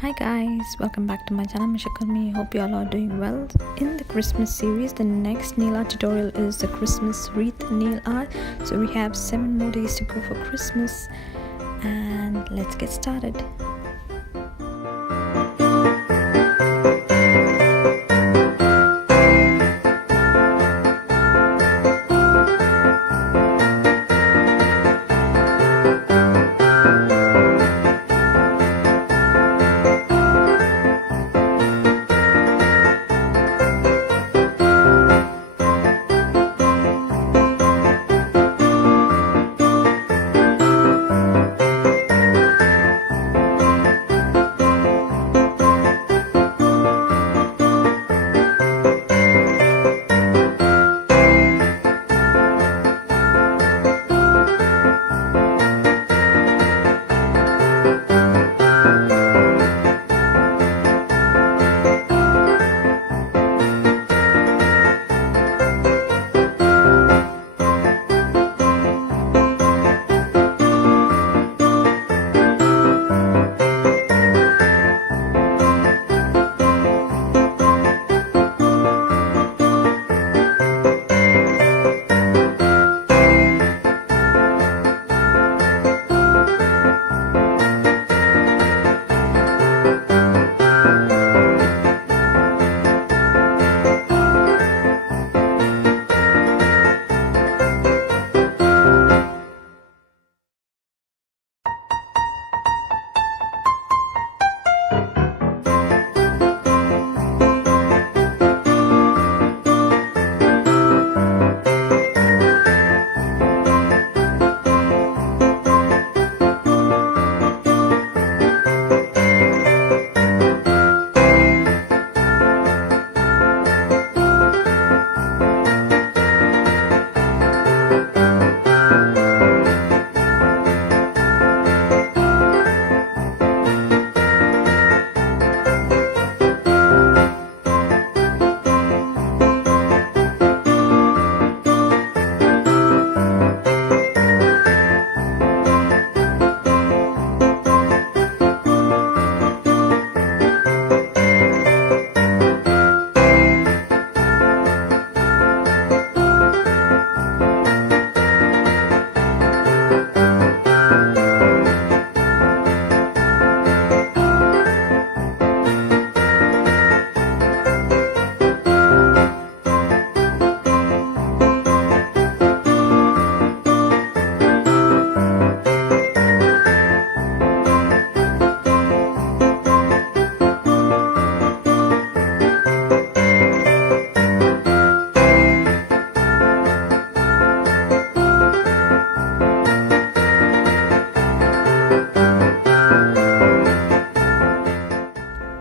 Hi guys, welcome back to my channel Mishakumi. Hope you all are doing well. In the Christmas series, the next nail art tutorial is the Christmas Wreath Nail Art. So we have 7 more days to go for Christmas and let's get started.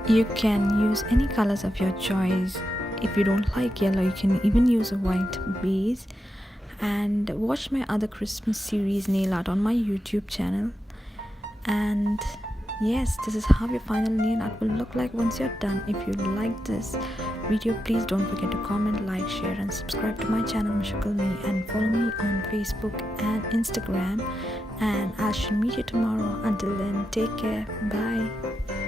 You can use any colors of your choice. If you don't like yellow, you can even use a white base. And watch my other Christmas series nail art on my YouTube channel. And yes, this is how your final nail art will look like once you're done. If you like this video, please don't forget to comment, like, share and subscribe to my channel Mishakumi, and follow me on Facebook and Instagram. And I shall meet you tomorrow. Until then, take care. Bye.